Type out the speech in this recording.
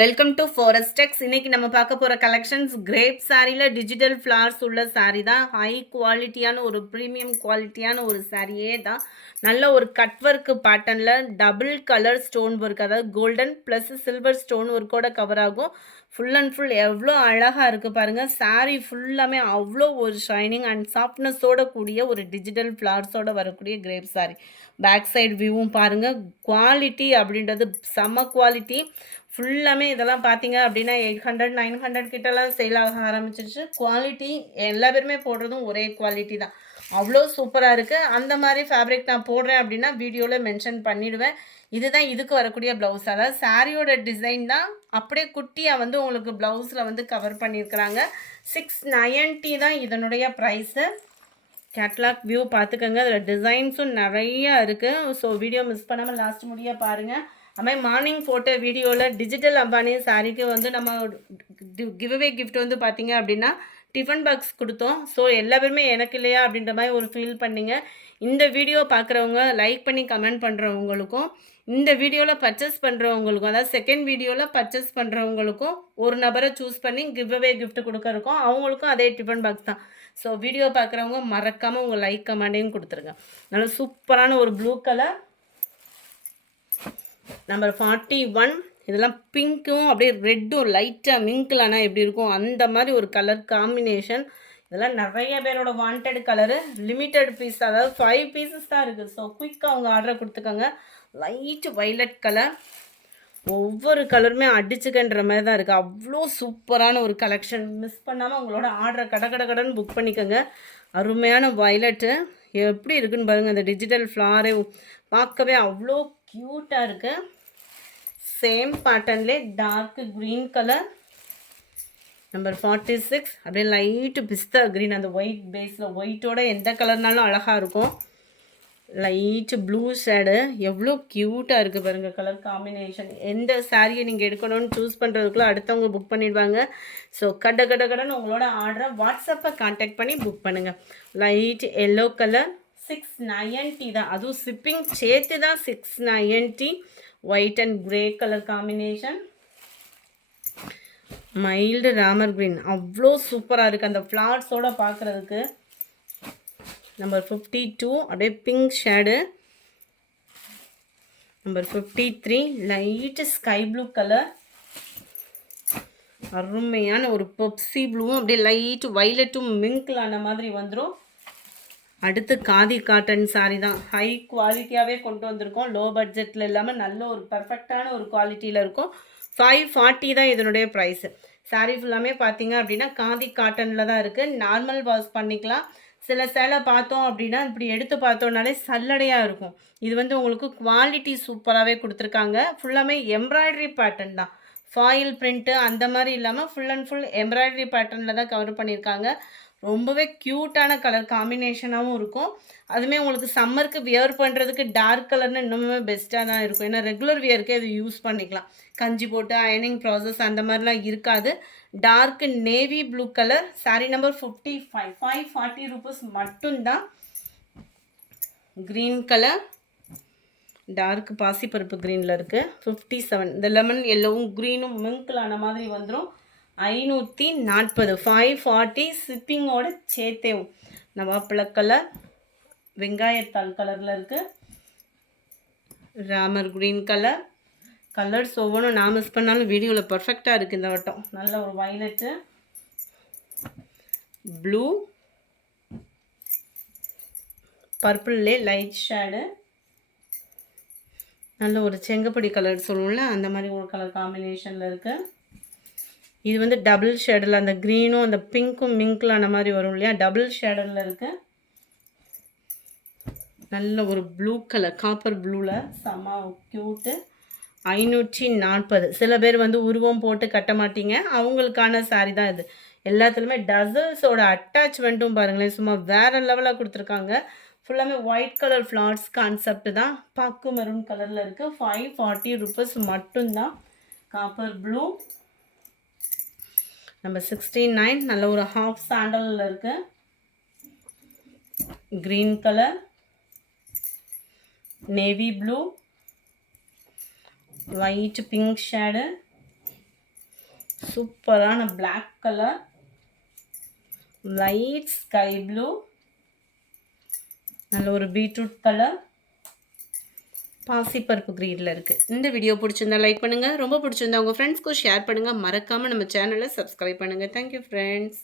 Welcome to ஃபாரஸ்டெக்ஸ். இன்னைக்கு நம்ம பார்க்க போகிற கலெக்ஷன்ஸ் கிரேப் சாரியில் டிஜிட்டல் ஃப்ளார்ஸ் உள்ள சாரீ தான். ஹை குவாலிட்டியான ஒரு ப்ரீமியம் குவாலிட்டியான ஒரு சாரியே தான். நல்ல ஒரு கட் ஒர்க்கு பேட்டர்னில் டபுள் கலர் ஸ்டோன் ஒர்க், அதாவது கோல்டன் ப்ளஸ் சில்வர் ஸ்டோன் ஒர்க்கோட கவர் ஆகும். ஃபுல் அண்ட் ஃபுல் எவ்வளோ அழகாக இருக்குது பாருங்கள். சாரீ ஃபுல்லாமே அவ்வளோ ஒரு ஷைனிங் அண்ட் சாஃப்ட்னஸோட கூடிய ஒரு டிஜிட்டல் ஃப்ளார்ஸோட வரக்கூடிய கிரேப் சாரீ. பேக் சைடு வியூவும் பாருங்கள். குவாலிட்டி அப்படின்றது செம்ம குவாலிட்டி. ஃபுல்லாமே இதெல்லாம் பார்த்தீங்க அப்படின்னா 800 900 கிட்டலாம் சேல் ஆக ஆரம்பிச்சிருச்சு. குவாலிட்டி எல்லா பேருமே போடுறதும் ஒரே குவாலிட்டி தான். அவ்வளோ சூப்பராக இருக்குது. அந்த மாதிரி ஃபேப்ரிக் நான் போடுறேன் அப்படின்னா வீடியோவில் மென்ஷன் பண்ணிவிடுவேன். இதுதான் இதுக்கு வரக்கூடிய ப்ளவுஸ். அதாவது சாரியோட டிசைன் தான் அப்படியே குட்டியாக வந்து உங்களுக்கு ப்ளவுஸில் வந்து கவர் பண்ணியிருக்கிறாங்க. 690 தான் இதனுடைய ப்ரைஸு. கேட்லாக் வியூ பார்த்துக்கோங்க. அதில் டிசைன்ஸும் நிறையா இருக்குது. ஸோ வீடியோ மிஸ் பண்ணாமல் லாஸ்ட் முடிய பாருங்கள். அதுமாதிரி மார்னிங் ஃபோட்டோ வீடியோவில் டிஜிட்டல் அம்பானி சாரிக்கு வந்து நம்ம கிவ்அவே கிஃப்ட் வந்து பார்த்திங்க அப்படின்னா டிஃபன் பாக்ஸ் கொடுத்தோம். ஸோ எல்லா பேருமே எனக்கு இல்லையா அப்படின்ற மாதிரி ஒரு ஃபீல் பண்ணிங்க. இந்த வீடியோ பார்க்குறவங்க லைக் பண்ணி கமெண்ட் பண்ணுறவங்களுக்கும், இந்த வீடியோவில் பர்ச்சேஸ் பண்ணுறவங்களுக்கும், அதாவது செகண்ட் வீடியோவில் பர்ச்சேஸ் பண்ணுறவங்களுக்கும் ஒரு நபரை சூஸ் பண்ணி கிவ்அவே கிஃப்ட் கொடுக்கறக்கும் அவங்களுக்கும் அதே டிஃபன் பாக்ஸ் தான். ஸோ வீடியோ பார்க்குறவங்க மறக்காமல் உங்கள் லைக் கமெண்டையும் கொடுத்துருங்க. நல்ல சூப்பரான ஒரு ப்ளூ கலர் நம்பர் 41. இதெல்லாம் பிங்க்கும் அப்படியே ரெட்டும் லைட்டாக மிங்க்லானா எப்படி இருக்கும் அந்த மாதிரி ஒரு கலர் காம்பினேஷன். இதெல்லாம் நிறைய பேரோட வாண்டட் கலரு. லிமிட்டட் பீஸ், அதாவது 5 பீசஸ் தான் இருக்குது. ஸோ குயிக்காக அவங்க ஆர்டரை கொடுத்துக்கோங்க. Light violet colour. ஒவ்வொரு கலருமே அடிச்சுக்கன்ற மாதிரி தான் இருக்குது. அவ்வளோ சூப்பரான ஒரு கலெக்ஷன். மிஸ் பண்ணாமல் உங்களோட ஆர்டரை கடன் புக் பண்ணிக்கோங்க. அருமையான வைலட்டு எப்படி இருக்குன்னு பாருங்கள். அந்த டிஜிட்டல் ஃப்ளாரே பார்க்கவே அவ்வளோ க்யூட்டாக இருக்குது. சேம் பேட்டர்ன்லேயே டார்க் க்ரீன் கலர் நம்பர் 46. அப்படியே லைட்டு பிஸ்தா க்ரீன், அந்த ஒயிட் பேஸில் ஒயிட்டோட எந்த கலர்னாலும் அழகாக இருக்கும். லைட்டு ப்ளூ ஷேடு எவ்வளோ க்யூட்டாக இருக்குது பாருங்கள் கலர் காம்பினேஷன். எந்த சாரியை நீங்கள் எடுக்கணும்னு சூஸ் பண்ணுறதுக்குள்ளே அடுத்தவங்க புக் பண்ணிடுவாங்க. ஸோ கடன் உங்களோட ஆர்டரை வாட்ஸ்அப்பை கான்டாக்ட் பண்ணி புக் பண்ணுங்கள். லைட் எல்லோ கலர் 690 தான். அதுவும் ஷிப்பிங் சேர்த்து தான் 690. White and grey colour combination. Mild Ramar green அவ்வளோ சூப்பராக இருக்குது அந்த ஃப்ளார்ஸோடு பார்க்குறதுக்கு. நம்பர் 52 அப்படியே pink shade. Number 53 light sky blue colour. அருமையான ஒரு பெப்சி ப்ளூவும் அப்படியே லைட்டு வைலட்டும் மிங்க்லான மாதிரி வந்துடும். அடுத்து காதி காட்டன் சாரி தான். ஹை குவாலிட்டியாகவே கொண்டு வந்திருக்கோம். லோ பட்ஜெட்டில் இல்லாமல் நல்ல ஒரு பர்ஃபெக்டான ஒரு குவாலிட்டியில் இருக்கும். 540 தான் இதனுடைய ப்ரைஸு. சாரீ ஃபுல்லாமே பார்த்தீங்க அப்படின்னா காதி காட்டனில் தான் இருக்குது. நார்மல் வாஷ் பண்ணிக்கலாம். சில சேலை பார்த்தோம் அப்படின்னா இப்படி எடுத்து பார்த்தோன்னாலே சல்லடையாக இருக்கும். இது வந்து உங்களுக்கு குவாலிட்டி சூப்பராகவே கொடுத்துருக்காங்க. ஃபுல்லாமே எம்ப்ராய்டரி பேட்டர்ன் தான். ஃபாயில் பிரிண்ட்டு அந்த மாதிரி இல்லாமல் ஃபுல் அண்ட் ஃபுல் எம்ப்ராய்டரி பேட்டர்னில் தான் கவர் பண்ணியிருக்காங்க. ரொம்பவே க்யூட்டான கலர் காம்பினேஷனாகவும் இருக்கும். அதுவுமே உங்களுக்கு சம்மருக்கு வியர் பண்ணுறதுக்கு டார்க் கலர்னு இன்னுமே பெஸ்ட்டாக தான் இருக்கும். ஏன்னா ரெகுலர் வியருக்கே அது யூஸ் பண்ணிக்கலாம். கஞ்சி போட்டு அயனிங் ப்ராசஸ் அந்த மாதிரிலாம் இருக்காது. Dark navy blue colour. Saree number 55. 540 rupees மட்டும்தான். க்ரீன் கலர் டார்க் பாசிப்பருப்பு க்ரீனில் இருக்குது. 57. இந்த லெமன் எல்லோவும் க்ரீனும் மிங்கிளான மாதிரி வந்துடும். 540. 540 ஷிப்பிங்கோட சேர்த்தேவும். நவாப்பழ கலர் வெங்காயத்தாள் கலரில் இருக்குது. Ramar green colour. கலர்ஸ் ஒவ்வொன்றும் நான் மிஸ் பண்ணாலும் வீடியோவில் பர்ஃபெக்டாக இருக்குது இந்த வட்டம். நல்ல ஒரு வைலட்டு ப்ளூ பர்பிள்லே லைட் ஷேடு. நல்ல ஒரு செங்கப்பொடி கலர் சொல்லுவோம்ல அந்த மாதிரி ஒரு கலர் காம்பினேஷனில் இருக்குது. இது வந்து டபுள் ஷேடில் அந்த க்ரீனும் அந்த பிங்க்கும் மிங்க்லான மாதிரி வரும் இல்லையா, டபுள் ஷேடில் இருக்குது. நல்ல ஒரு ப்ளூ கலர் காப்பர் ப்ளூவில் செம்ம க்யூட்டு. 540. சில பேர் வந்து உருவம் போட்டு கட்ட மாட்டீங்க, அவங்களுக்கான சாரீ தான் இது. எல்லாத்துலேயுமே டசல்ஸோட அட்டாச்மெண்ட்டும் பாருங்களேன் சும்மா வேறு லெவலாக கொடுத்துருக்காங்க. ஃபுல்லாமே ஒயிட் கலர் ஃப்ளார்ஸ் கான்செப்ட் தான். பாக்கு மெரூன் கலரில் இருக்குது. 540 ரூபீஸ் மட்டும்தான். Copper blue number 69. நல்ல ஒரு ஹாஃப் சாண்டலில் இருக்குது. Green colour navy blue white pink shade சூப்பரான black colour, light sky blue, நல்ல ஒரு பீட்ரூட் கலர், பாசிப்பருப்பு கிரீனில் இருக்குது. இந்த வீடியோ பிடிச்சிருந்தா லைக் பண்ணுங்கள், ரொம்ப பிடிச்சிருந்தா உங்கள் ஃப்ரெண்ட்ஸ்க்கும் ஷேர் பண்ணுங்கள். மறக்காமல் நம்ம சேனலை சப்ஸ்கிரைப் பண்ணுங்கள். Thank you friends.